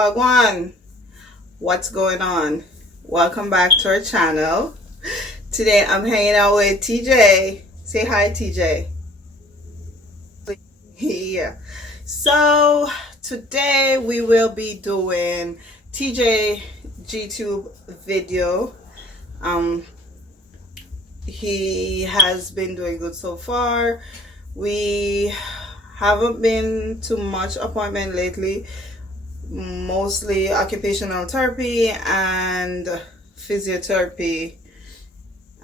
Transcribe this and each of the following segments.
Wagwan, what's going on? Welcome back to our channel. Today I'm hanging out with TJ. Say hi, TJ. Yeah. So today we will be doing TJ GTube video. He has been doing good so far. We haven't been to much appointment lately, mostly occupational therapy and physiotherapy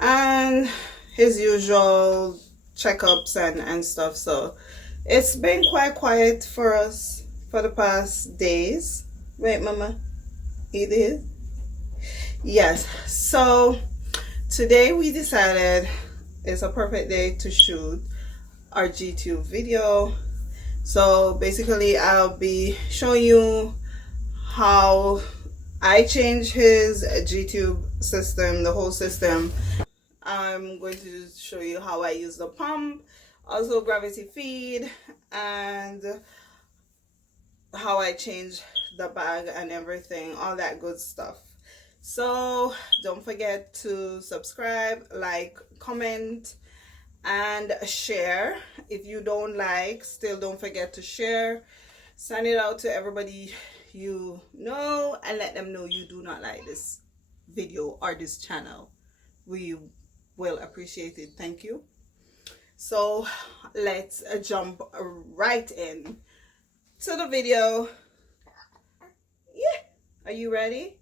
and his usual checkups and stuff. So it's been quite quiet for us for the past days, right, mama? It is. Yes. So today we decided it's a perfect day to shoot our GTube video. So basically I'll be showing you how I change his GTube system, the whole system. I'm going to show you how I use the pump, also gravity feed, and how I change the bag and everything, all that good stuff. So don't forget to subscribe, like, comment, and share. If you don't like, still don't forget to share. Send it out to everybody you know and let them know you do not like this video or this channel. We will appreciate it. Thank you. So let's jump right in to the video. Yeah. Are you ready?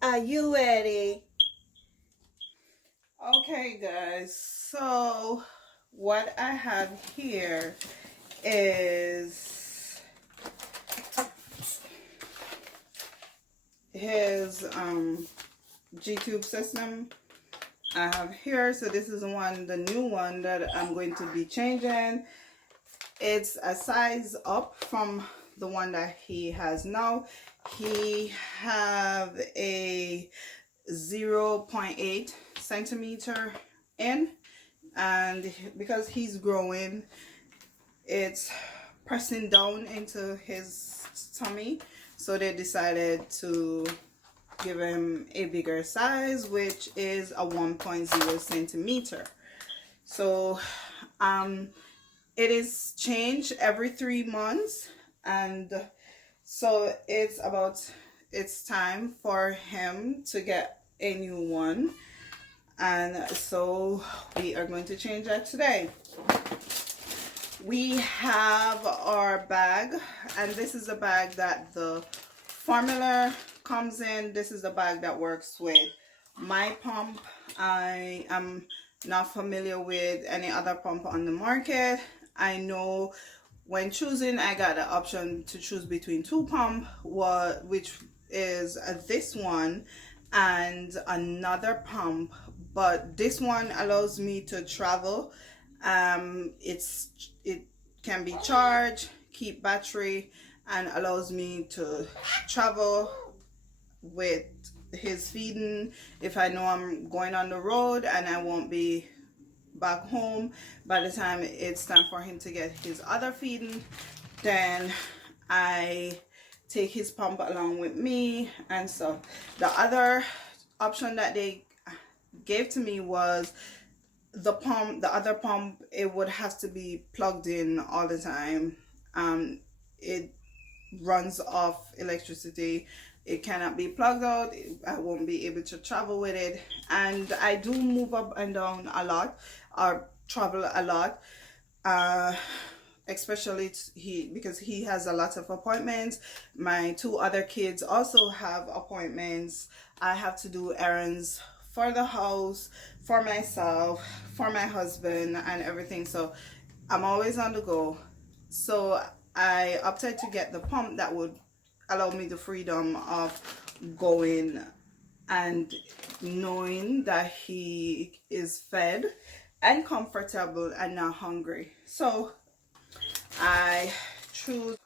Are you ready? Okay, guys. So what I have here is his GTube system I have here. So this is the new one that I'm going to be changing. It's a size up from the one that he has now. He have a 0.8 centimeter in, and because he's growing, it's pressing down into his tummy, so they decided to give him a bigger size, which is a 1.0 centimeter. So it is changed every 3 months, and so it's time for him to get a new one, and so we are going to change that today. We have our bag, and this is a bag that the formula comes in. This is the bag that works with my pump. I am not familiar with any other pump on the market. I know when choosing, I got the option to choose between two pumps, which is this one and another pump, but this one allows me to travel. It can be charged, keep battery, and allows me to travel with his feeding. If I know I'm going on the road and I won't be back home by the time it's time for him to get his other feeding, then I take his pump along with me. And so the other option that they gave to me was the other pump. It would have to be plugged in all the time. It runs off electricity. It cannot be plugged out. I won't be able to travel with it, and I do move up and down a lot, or travel a lot, especially because he has a lot of appointments. My two other kids also have appointments. I have to do errands for the house, for myself, for my husband, and everything. So I'm always on the go. So I opted to get the pump that would allow me the freedom of going and knowing that he is fed and comfortable and not hungry. So I choose,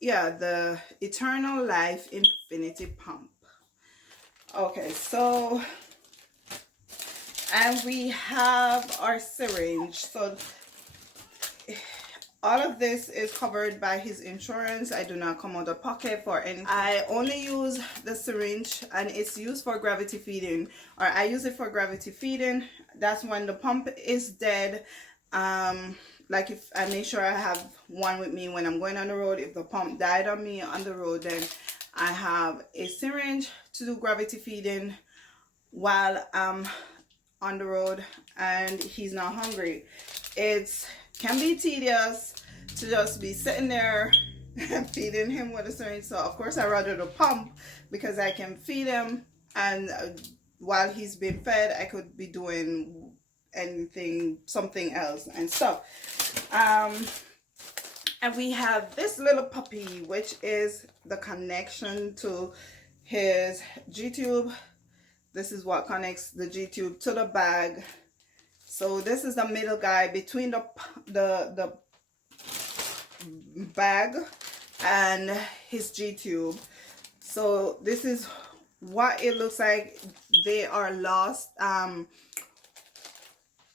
yeah, the Eternal Life Infinity Pump. Okay, so, and we have our syringe. So all of this is covered by his insurance. I do not come out of pocket for anything. I only use the syringe, and it's used for gravity feeding, or I use it for gravity feeding. That's when the pump is dead. Like if I make sure I have one with me when I'm going on the road. If the pump died on me on the road, then I have a syringe to do gravity feeding while I'm on the road and he's not hungry. It can be tedious to just be sitting there and feeding him with a syringe. So of course I rather the pump, because I can feed him, and while he's being fed I could be doing anything, something else and stuff. And we have this little puppy, which is the connection to his G-tube. This is what connects the G-tube to the bag. So this is the middle guy between the bag and his G-tube. So this is what it looks like. They are lost.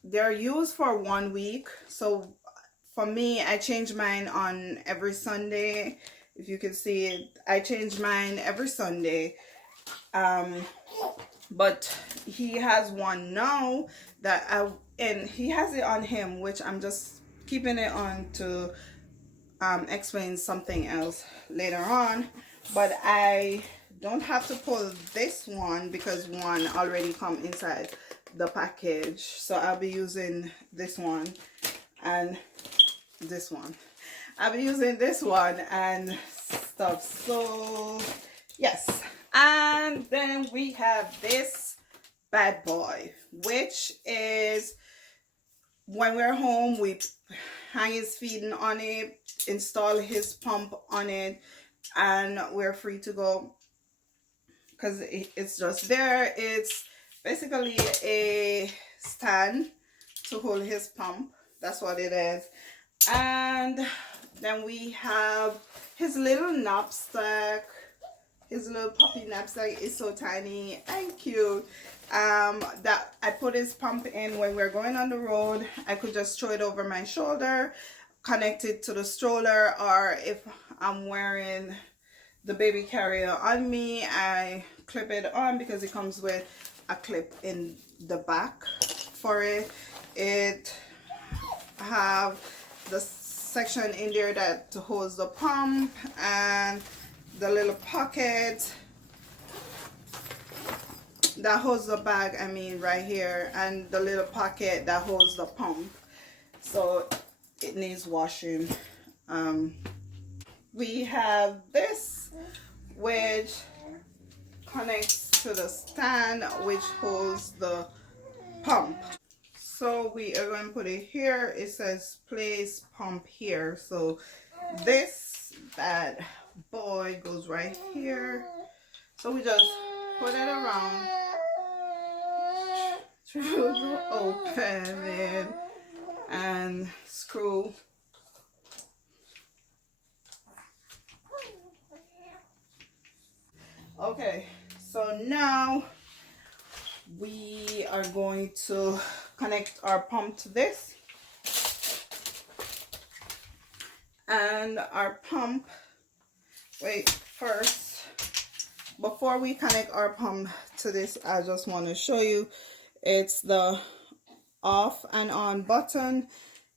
They're used for 1 week. So for me, I change mine on every Sunday. If you can see it, I change mine every Sunday. But he has one now that and he has it on him, which I'm just keeping it on to explain something else later on. But I don't have to pull this one because one already come inside the package. So I'll be using this one and this one. I'll be using this one and stuff. So yes. And then we have this bad boy, which is when we're home, we hang his feeding on it, install his pump on it, and we're free to go because it's just there. It's basically a stand to hold his pump. That's what it is. And then we have his little knapsack. His little puppy knapsack is so tiny and cute. That I put his pump in when we're going on the road. I could just throw it over my shoulder, connect it to the stroller, or if I'm wearing the baby carrier on me, I clip it on because it comes with a clip in the back for it. It have the section in there that holds the pump, and the little pocket that holds the bag, I mean right here, and the little pocket that holds the pump. So it needs washing. We have this, which connects to the stand, which holds the pump. So we are going to put it here. It says place pump here. So this bad boy goes right here. So we just put it around, through the opening, and screw. Okay, so now we are going to connect our pump to this, and our pump, wait, first, before we connect our pump to this, I just want to show you, it's the off and on button.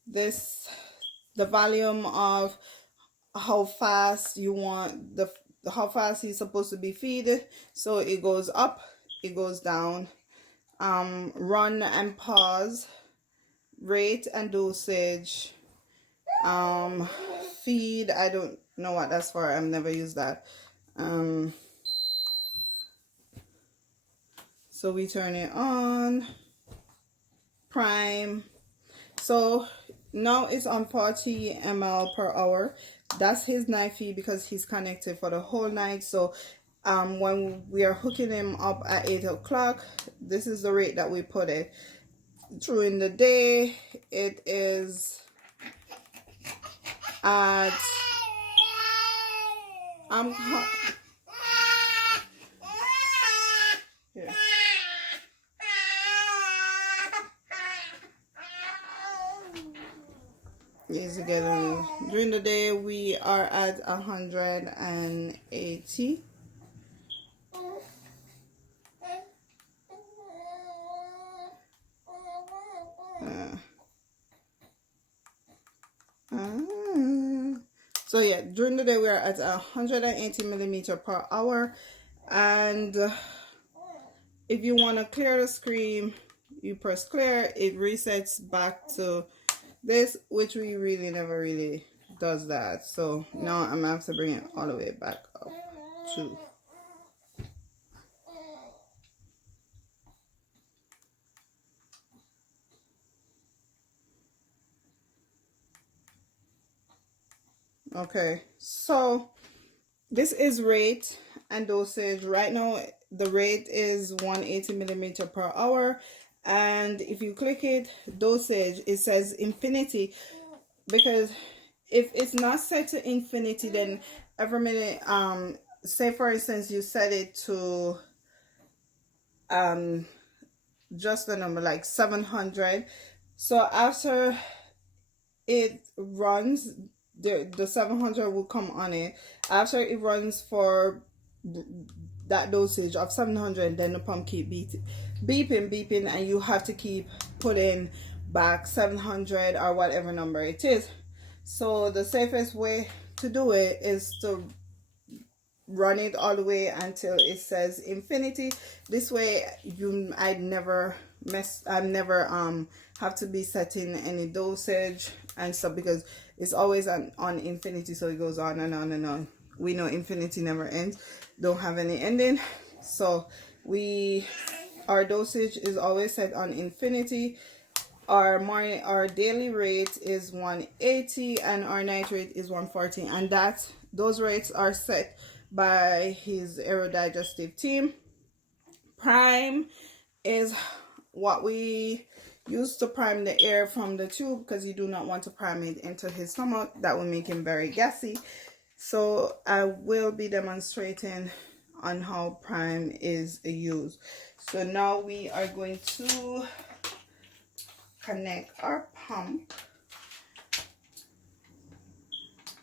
This, the volume of how fast you want how fast he's supposed to be fed. So it goes up, it goes down. Run and pause, rate and dosage, feed, I don't know what that's for, I've never used that. So we turn it on, prime. So now it's on 40 ml per hour. That's his night feed because he's connected for the whole night. So when we are hooking him up at 8 o'clock, this is the rate that we put it. During the day, it is at here. easy getting. During the day we are at 180. So yeah, during the day we are at 180 millimeter per hour, and if you want to clear the screen, you press clear. It resets back to this, which we really never really does that. So now I'm gonna have to bring it all the way back up to. Okay, so this is rate and dosage. Right now the rate is 180 millimeter per hour, and if you click it, dosage, it says infinity, because if it's not set to infinity, then every minute, say for instance you set it to just the number like 700, so after it runs, the 700 will come on it. After it runs for that dosage of 700, then the pump keep beeping, and you have to keep putting back 700 or whatever number it is. So the safest way to do it is to run it all the way until it says infinity. This way I never have to be setting any dosage and stuff, because it's always on infinity, so it goes on and on and on. We know infinity never ends, don't have any ending. So our dosage is always set on infinity. Our daily rate is 180 and our night rate is 140, and those rates are set by his aerodigestive team. Prime is what we use to prime the air from the tube, because you do not want to prime it into his stomach. That will make him very gassy. So I will be demonstrating on how prime is used. So now we are going to connect our pump,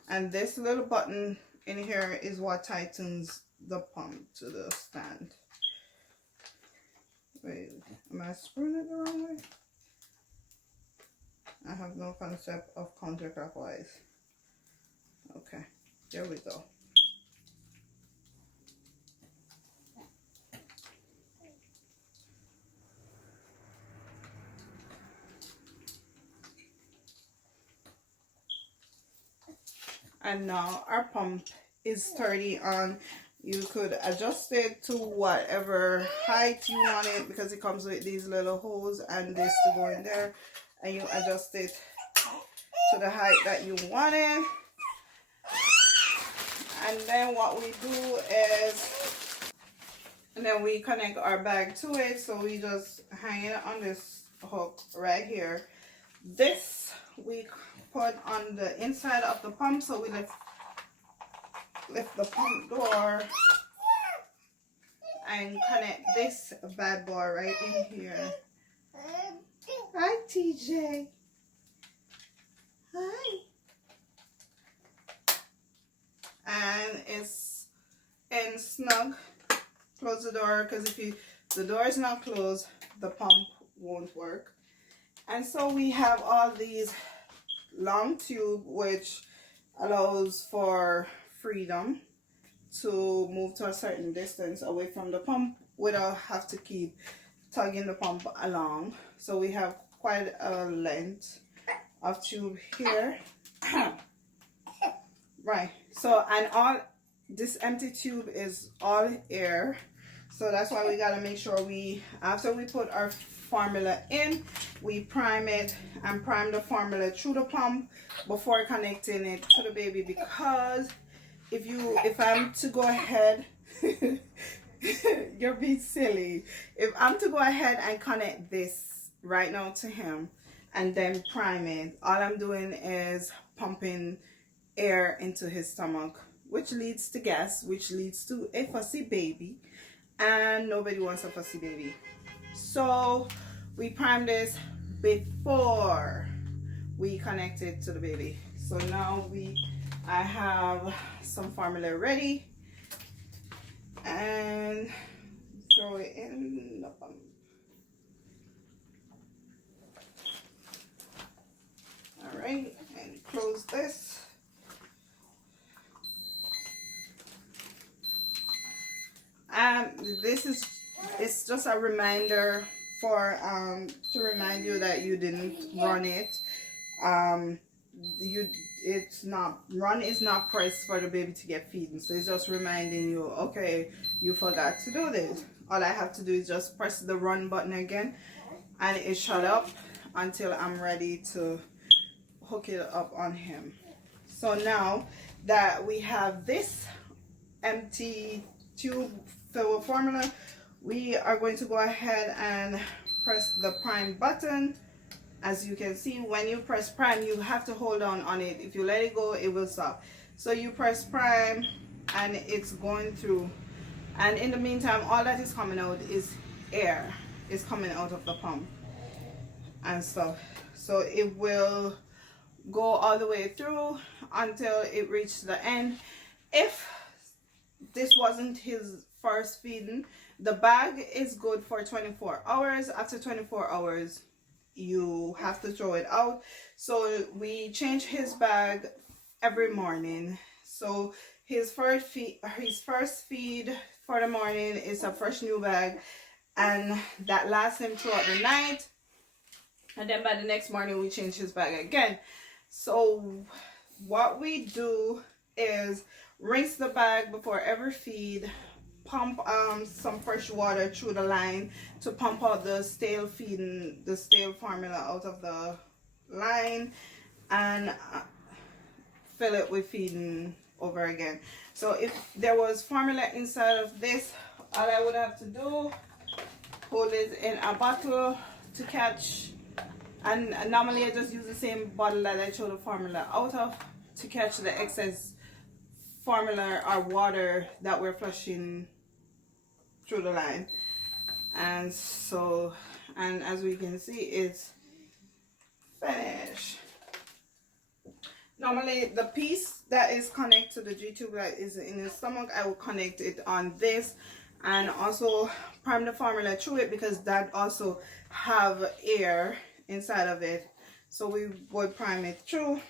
and this little button in here is what tightens the pump to the stand. Wait, am I screwing it the wrong way? I have no concept of counterclockwise. Okay, there we go. And now our pump is sturdy on. You could adjust it to whatever height you want it, because it comes with these little holes and this to go in there, and you adjust it to the height that you want it. And then what we do is, and then we connect our bag to it. So we just hang it on this hook right here. This we put on the inside of the pump, so we lift the pump door and connect this bad boy right in here. Hi, TJ. Hi. And it's in snug. Close the door, because if the door is not closed, the pump won't work. And so we have all these long tube, which allows for freedom to move to a certain distance away from the pump without have to keep tugging the pump along. So we have quite a length of tube here. Right, so, and all this empty tube is all air, so that's why we got to make sure after we put our formula in, we prime it and prime the formula through the pump before connecting it to the baby, because if I'm to go ahead you're being silly. If I'm to go ahead and connect this right now to him and then prime it, all I'm doing is pumping air into his stomach, which leads to gas, which leads to a fussy baby, and nobody wants a fussy baby. So we prime this before we connect it to the baby. So now I have some formula ready, and throw it in the pump. All right, and close this. It's just a reminder for to remind you that you didn't run it. Run is not pressed for the baby to get feeding, so it's just reminding you, okay, you forgot to do this. All I have to do is just press the run button again, and it shut up until I'm ready to hook it up on him. So now that we have this empty tube filled with formula, we are going to go ahead and press the prime button. As you can see, when you press prime, you have to hold on it. If you let it go, it will stop. So you press prime and it's going through, and in the meantime, all that is coming out is air. It's coming out of the pump and stuff. So it will go all the way through until it reaches the end. If this wasn't his first feeding, the bag is good for 24 hours. After 24 hours, you have to throw it out. So we change his bag every morning. So his first feed for the morning is a fresh new bag, and that lasts him throughout the night. And then by the next morning, we change his bag again. So what we do is rinse the bag before every feed, pump some fresh water through the line to pump out the stale formula out of the line, and fill it with feeding over again. So if there was formula inside of this, all I would have to do, hold it in a bottle to catch, and normally I just use the same bottle that I throw the formula out of to catch the excess formula or water that we're flushing through the line. And so, and as we can see, it's finished. Normally the piece that is connected to the G-tube that is in his stomach, I will connect it on this and also prime the formula through it, because that also have air inside of it. So we would prime it through,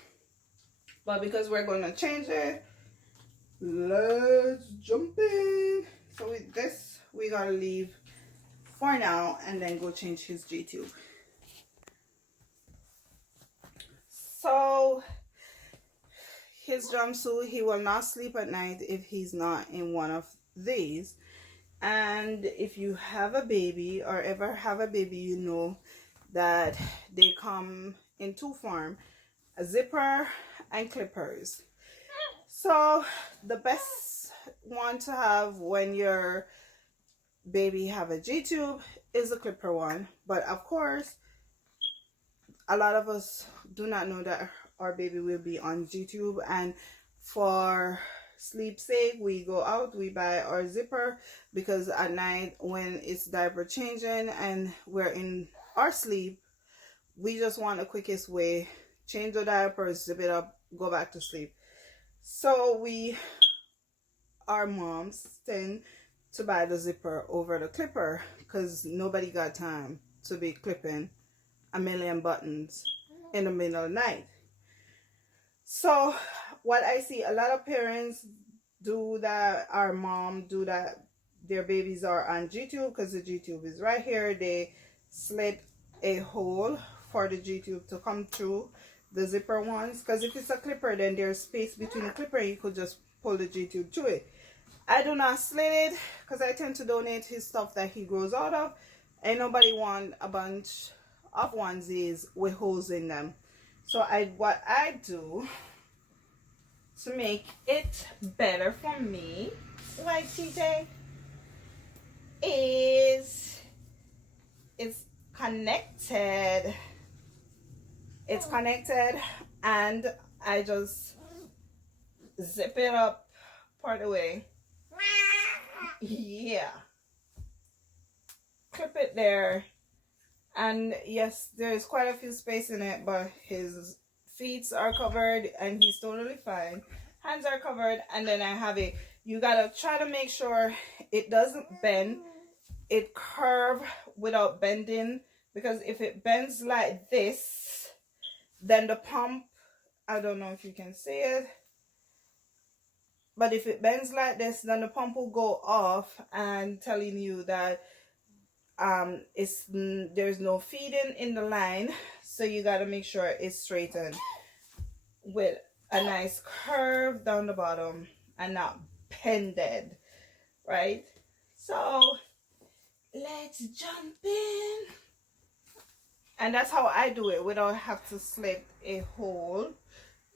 but because we're going to change it, let's jump in. So with this, we gotta leave for now and then go change his G-tube. So his jumpsuit, he will not sleep at night if he's not in one of these. And if you have a baby or ever have a baby, you know that they come in two forms, a zipper and clippers. So the best one to have when your baby have a G-tube is the clipper one. But of course, a lot of us do not know that our baby will be on G-tube, and for sleep sake, we go out, we buy our zipper, because at night when it's diaper changing and we're in our sleep, we just want the quickest way, change the diaper, zip it up, go back to sleep. So our moms tend to buy the zipper over the clipper, because nobody got time to be clipping a million buttons in the middle of the night. So what I see a lot of parents do, that our mom do, that their babies are on G-tube, because the G-tube is right here. They slit a hole for the G-tube to come through the zipper ones, because if it's a clipper, then there's space between the clipper, you could just pull the G-tube through it. I do not slit it because I tend to donate his stuff that he grows out of. Ain't nobody want a bunch of onesies with holes in them. So what I do to make it better for me, like TJ, is it's connected. It's connected, and I just zip it up part of the way. Yeah. Clip it there, And yes, there's quite a few space in it, but his feet are covered and he's totally fine. Hands are covered, and then I have it. You gotta try to make sure it doesn't bend, it curve without bending, because if it bends like this, then the pump, I don't know if you can see it, but if it bends like this, then the pump will go off and telling you that there's no feeding in the line. So you got to make sure it's straightened with a nice curve down the bottom and not bended, right? So let's jump in. And that's how I do it without have to slip a hole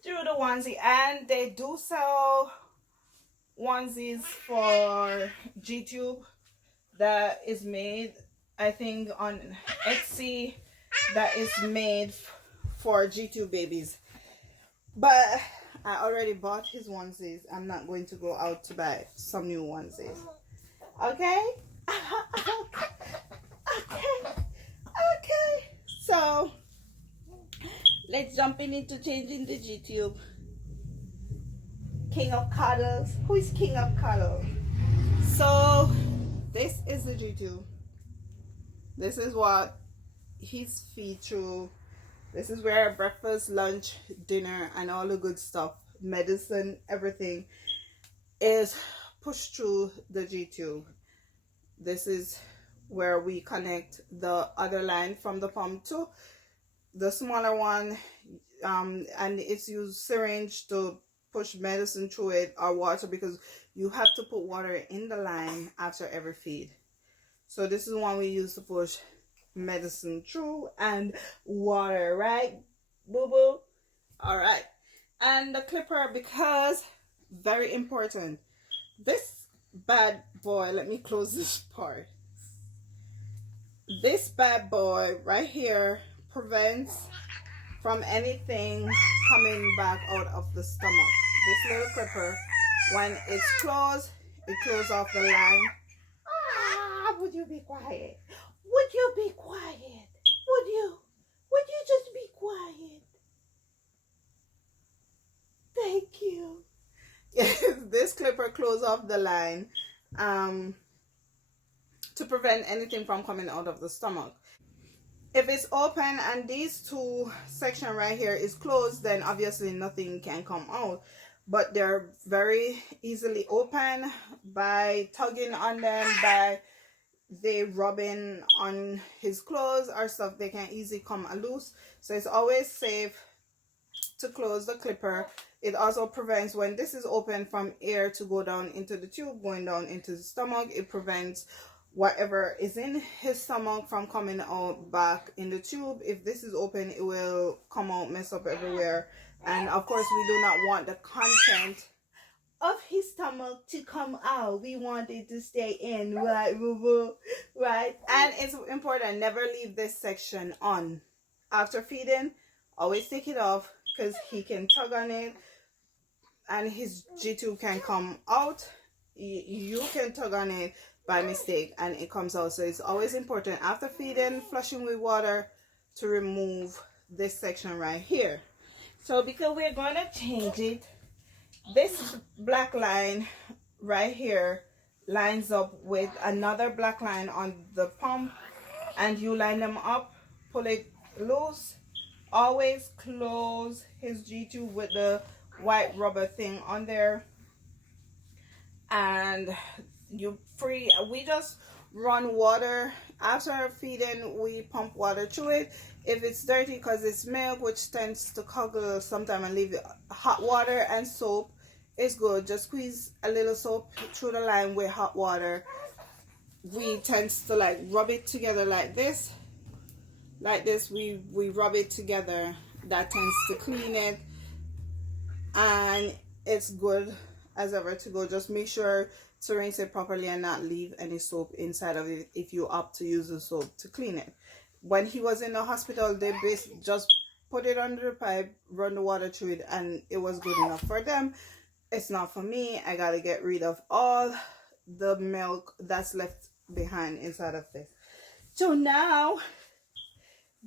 through the onesie. And they do sell onesies for G-tube that is made, I think, on Etsy, that is made for G-tube babies. But I already bought his onesies. I'm not going to go out to buy some new onesies. Okay? Okay. So let's jump into changing the G-tube. King of cuddles. Who is king of cuddles? So this is the G-tube. This is what he's feed through. This is where breakfast, lunch, dinner, and all the good stuff, medicine, everything is pushed through the G-tube. This is where we connect the other line from the pump to the smaller one, and it's used syringe to push medicine through it, or water, because you have to put water in the line after every feed. So this is one we use to push medicine through, and water, right, boo boo? All right. And the clipper, because very important, this bad boy, let me close this part. This bad boy right here prevents from anything coming back out of the stomach. This little clipper, when it's closed, it closes off the line. Would you be quiet? Would you be quiet? Would you just be quiet? Thank you. Yes, this clipper closes off the line to prevent anything from coming out of the stomach. If it's open and these two section right here is closed, then obviously nothing can come out. But they're very easily open by tugging on them, by they rubbing on his clothes or stuff. They can easily come loose. So it's always safe to close the clipper. It also prevents, when this is open, from air to go down into the tube, going down into the stomach. It prevents whatever is in his stomach from coming out back in the tube. If this is open, it will come out, mess up everywhere. And of course, we do not want the content of his stomach to come out. We want it to stay in, right, boo-boo? Right? And it's important, never leave this section on. After feeding, always take it off, because he can tug on it and his G-tube can come out. You can tug on it by mistake and it comes out. So it's always important, after feeding, flushing with water, to remove this section right here. So because we're going to change it, this black line right here lines up with another black line on the pump, and you line them up, pull it loose. Always close his G-tube with the white rubber thing on there, and you free. We just run water after feeding. We pump water through it. If it's dirty, because it's milk, which tends to curdle sometimes, and leave it, hot water and soap is good. Just squeeze a little soap through the line with hot water. We tend to like rub it together like this. We rub it together. That tends to clean it, and it's good as ever to go. Just make sure to rinse it properly and not leave any soap inside of it if you opt to use the soap to clean it. When he was in the hospital, they just put it under the pipe, run the water through it, and it was good enough for them. It's not for me. I gotta get rid of all the milk that's left behind inside of this. So now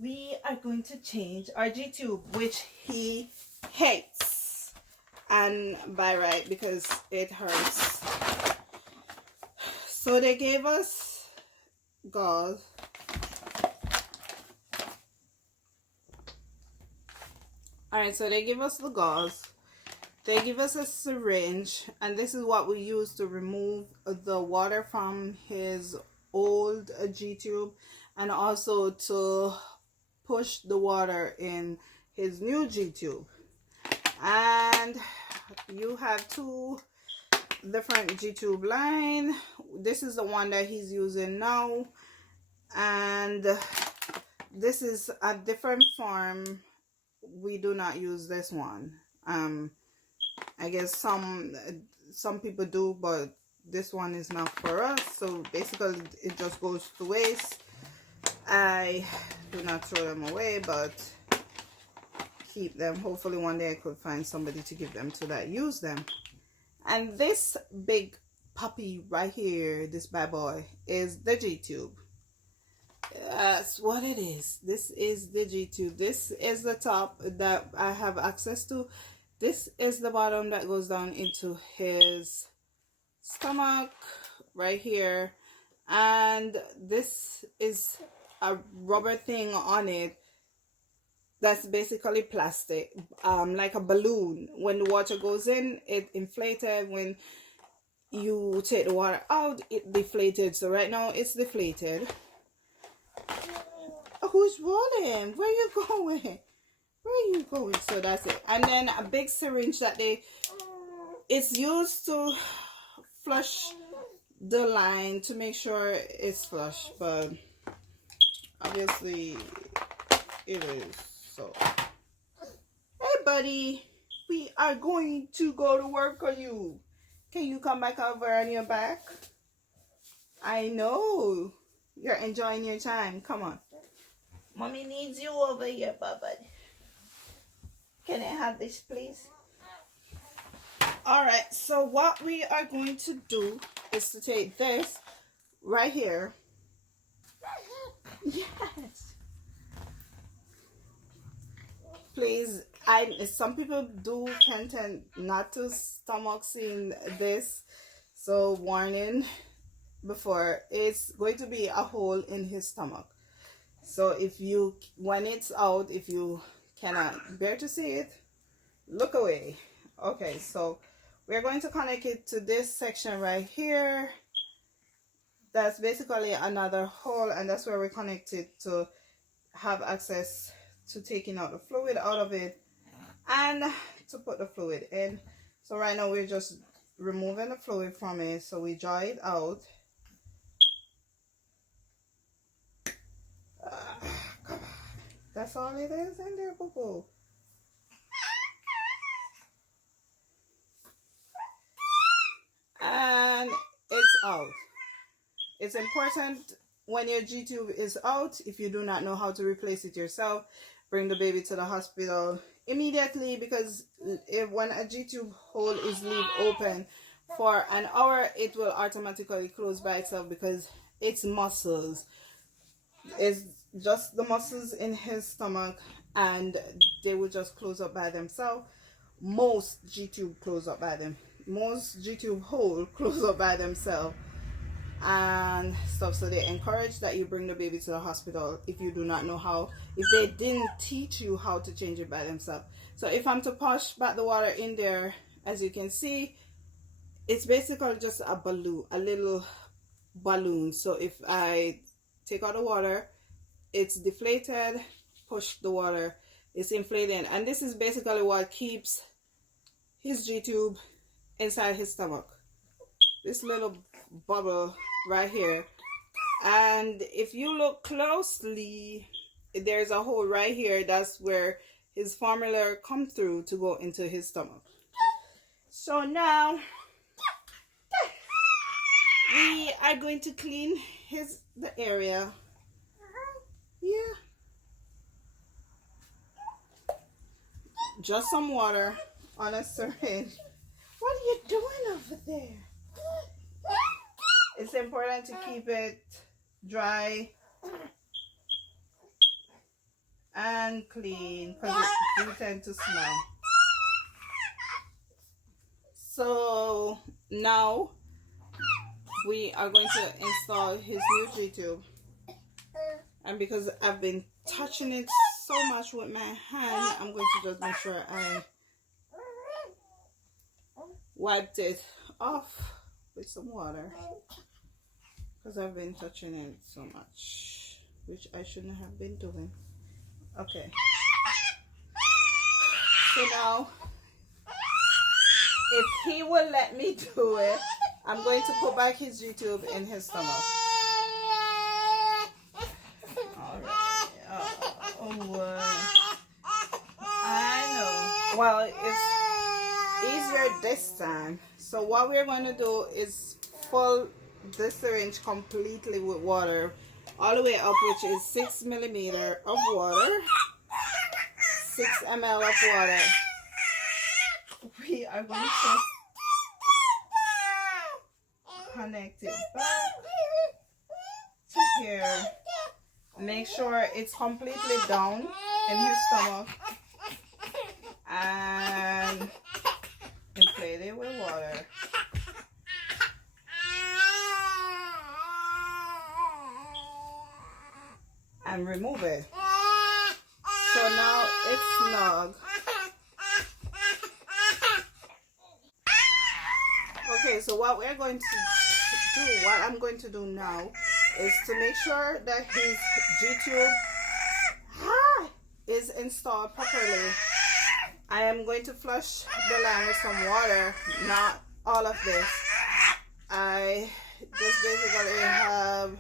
we are going to change our G-tube, which he hates, and by right, because it hurts. So they gave us gauze. Alright, so they give us the gauze. They give us a syringe, and this is what we use to remove the water from his old G-tube, and also to push the water in his new G-tube. And you have two different G-tube line. This is the one that he's using now, and this is a different form. We do not use this one. I guess some people do, but this one is not for us. So basically it just goes to waste. I do not throw them away, but keep them. Hopefully one day I could find somebody to give them to that use them. And this big puppy right here, this bad boy, is the G-tube. That's what it is. This is the G-tube. This is the top that I have access to. This is the bottom that goes down into his stomach right here, and this is a rubber thing on it that's basically plastic, like a balloon. When the water goes in, it inflated. When you take the water out, it deflated. So right now it's deflated. Who's rolling? Where you going? Where are you going? So that's it. And then a big syringe that it's used to flush the line, to make sure it's flush, but obviously it is. So hey buddy, we are going to go to work on you. Can you come back over on your back? I know you're enjoying your time. Come on, mommy needs you over here, Baba. Can I have this, please? Alright, so what we are going to do is to take this right here. Yes. Please, some people can tend not to stomach seeing this. So warning before, it's going to be a hole in his stomach. So when it's out, if you cannot bear to see it, look away. Okay, so we're going to connect it to this section right here. That's basically another hole, and that's where we connect it to have access to taking out the fluid out of it and to put the fluid in. So right now we're just removing the fluid from it, so we draw it out. Come on. That's all it is in there, boo-boo. And it's out. It's important when your G-tube is out, if you do not know how to replace it yourself, bring the baby to the hospital immediately, because when a G-tube hole is left open for an hour, it will automatically close by itself, because it's muscles. It's just the muscles in his stomach, and they will just close up by themselves. Most G-tube close up by them. Most G-tube hole close up by themselves and stuff. So they encourage that you bring the baby to the hospital if you do not know how, if they didn't teach you how to change it by themselves. So if I'm to push back the water in there, as you can see, it's basically just a balloon, a little balloon. So if I take out the water, it's deflated, push the water, it's inflated, and this is basically what keeps his G-tube inside his stomach. This little bubble right here. And if you look closely, there's a hole right here. That's where his formula come through to go into his stomach. So now we are going to clean the area. Yeah. Just some water on a syringe. What are you doing over there? It's important to keep it dry. and clean because it do tend to smell. So now we are going to install his new G-tube, and because I've been touching it so much with my hand, I'm going to just make sure I wiped it off with some water because I've been touching it so much, which I shouldn't have been doing. Okay, so now if he will let me do it, I'm going to put back his G-tube in his stomach. Alright. I know. Well, it's easier this time. So what we're going to do is fill this syringe completely with water, all the way up, which is 6 milliliters of water, 6 ml of water. We are going to connect it back to here. Make sure it's completely down in his stomach and inflate it with water. And remove it. So now it's snug. Okay, so what we're going to do, what I'm going to do now is to make sure that his G-tube is installed properly. I am going to flush the line with some water, not all of this. I just basically have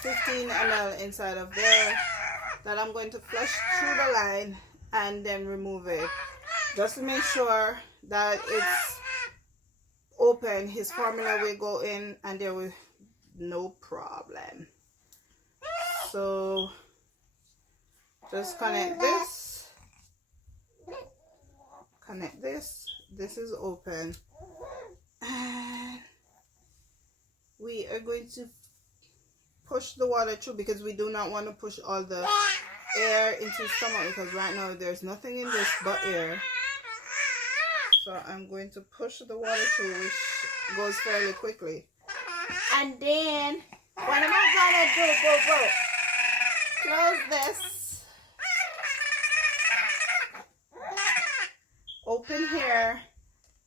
15 ml inside of there that I'm going to flush through the line and then remove it, just to make sure that it's open. His formula will go in and there will no problem. So just connect this, this is open, and we are going to push the water through because we do not want to push all the air into his stomach, because right now there's nothing in this but air. So I'm going to push the water through, which goes fairly quickly. And then what am I gonna do? Close this. Open here.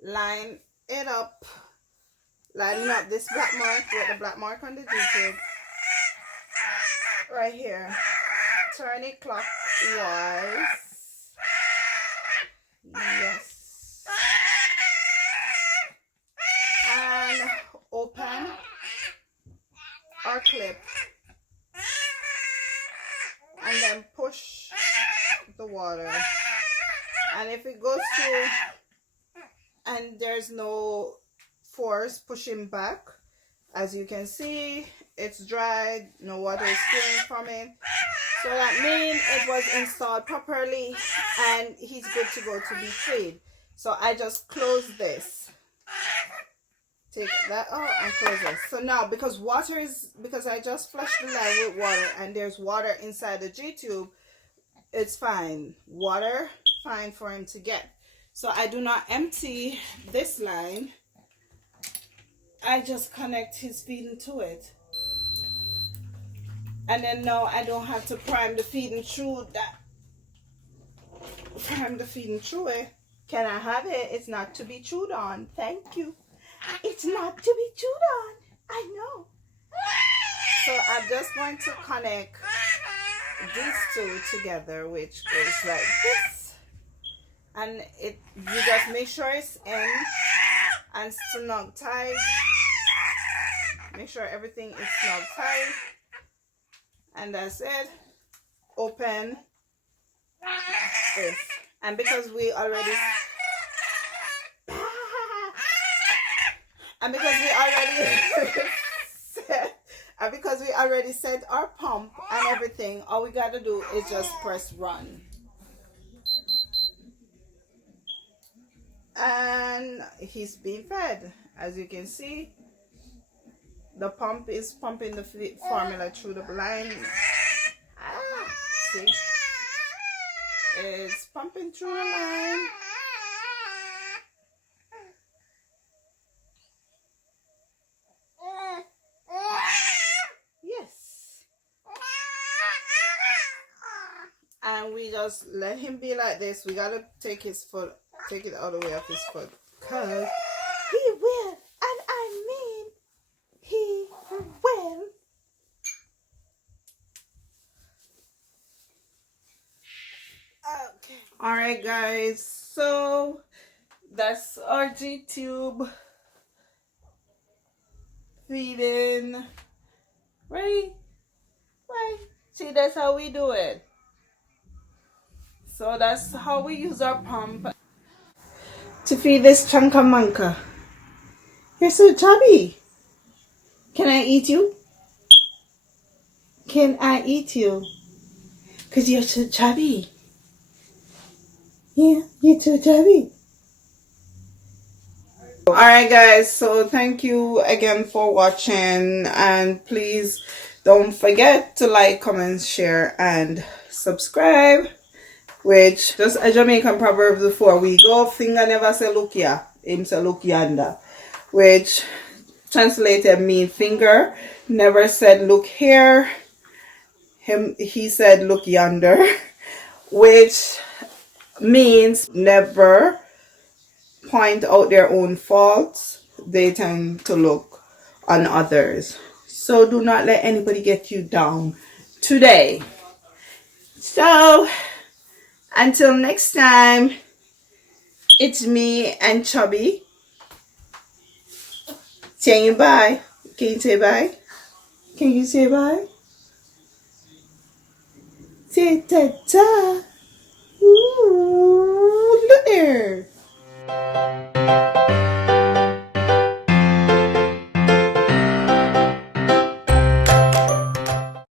Line it up. Lining up this black mark with the black mark on the G-tube. Right here. Turn it clockwise. Yes. And open our clip. And then push the water. And if it goes through and there's no force pushing back, as you can see, it's dried, no water is spilling from it. So that means it was installed properly and he's good to go to be freed. So I just close this. Take that out and close it. So now, because I just flushed the line with water and there's water inside the G-tube, it's fine. Water, fine for him to get. So I do not empty this line. I just connect his feeding to it. And then now I don't have to prime the feeding through that. Prime the feeding through it. Can I have it? It's not to be chewed on. Thank you. It's not to be chewed on. I know. So I'm just going to connect these two together, which goes like this. And you just make sure it's in and snug tight. Make sure everything is snug tight. And that's it. Open this. And because we already set our pump and everything, all we gotta do is just press run. And he's being fed. As you can see, the pump is pumping the formula through the line. See? is pumping through the line. Yes. And we just let him be like this. We gotta take his foot, take it all the way off his foot, because he will, and I mean he will. Okay. Alright guys, so that's our G-tube feeding. Right? Right? See, that's how we do it. So that's how we use our pump to feed this chunkamanka. You're so chubby. Can I eat you? Can I eat you? Because you're so chubby. Yeah, you're too chubby. Alright guys, so thank you again for watching, and please don't forget to like, comment, share, and subscribe. Which, just a Jamaican proverb before we go, finger never say look here, him say look yonder. Which translated mean finger never said look here, he said look yonder. Which means never point out their own faults, they tend to look on others. So do not let anybody get you down today. So until next time, it's me and Chubby saying bye. Can you say bye? Can you say bye? Say ta-ta. Ooh, look there.